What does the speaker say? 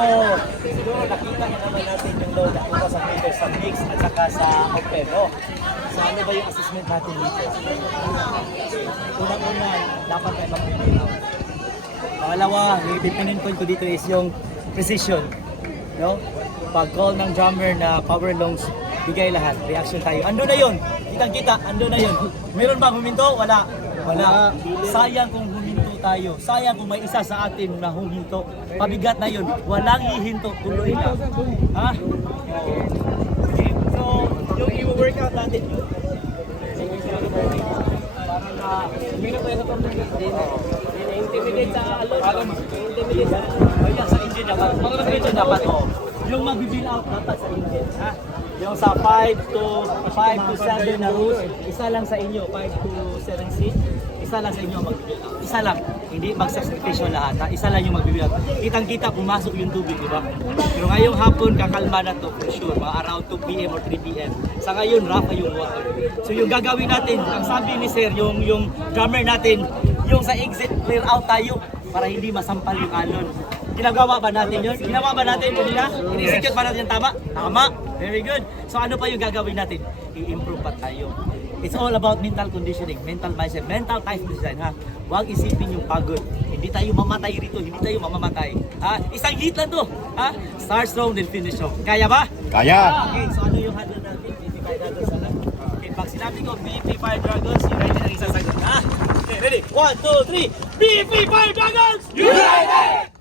So, siguro nakita na naman natin yung load na ito sa meters sa mix at saka sa open, no? So, ano ba yung assessment natin dito? Unang-una, dapat may mag-review. Pangalawa, yung pipinin point ko dito is yung precision. No? Pag-call ng drummer na power longs, bigay lahat, reaction tayo. Ando na yun, kitang-kita, ando na yun. Meron ba huminto? Wala. Wala. Sayang kung huminto tayo. Sayang kung may isa sa atin na huminto. Pabigat na yun. Walang hihinto. Tuloy na. Ha? Okay. So, yung i-workout natin yun. Parang minute tayo sa turn. Intimidate sa alon. Intimidate sa kaya sa engine dapat. Mga engine dapat. Yung mag-bill out dapat sa engine. Ha? Yung sa 5 to 7 na rules, isa lang sa inyo, 5 to 7 seat, isa lang sa inyo mag-bill out. Isa lang, hindi mag-sacrifice lahat, ha? Isa lang yung mag-bill out. Kitang-kita, pumasok yung tubig, di ba? Pero ngayong hapon, kakalma na to for sure, mga around 2 p.m. or 3 p.m. Sa ngayon, rafa yung water. So yung gagawin natin, ang sabi ni Sir, yung drummer natin, yung sa exit, clear out tayo para hindi masampal yung alon. Ginagawa ba natin yun? Ginawa ba natin yun nila? Ini-execute ba natin yung tama? Tama! Very good! So ano pa yung gagawin natin? I-improve pa tayo. It's all about mental conditioning, mental mindset, mental type design, ha? Huwag isipin yung pagod. Hindi tayo mamatay rito, hindi tayo mamamatay. Ha? Isang hit lang to. Ha? Start strong, then finish strong. Kaya ba? Kaya! Okay, so ano yung handle natin? BP5 Dragons, ano? Okay, pag sinabi ko BP5 Dragons, you write it ang isang sagot, ha? Okay, ready? 1, 2, 3! BP5 Dragons! United!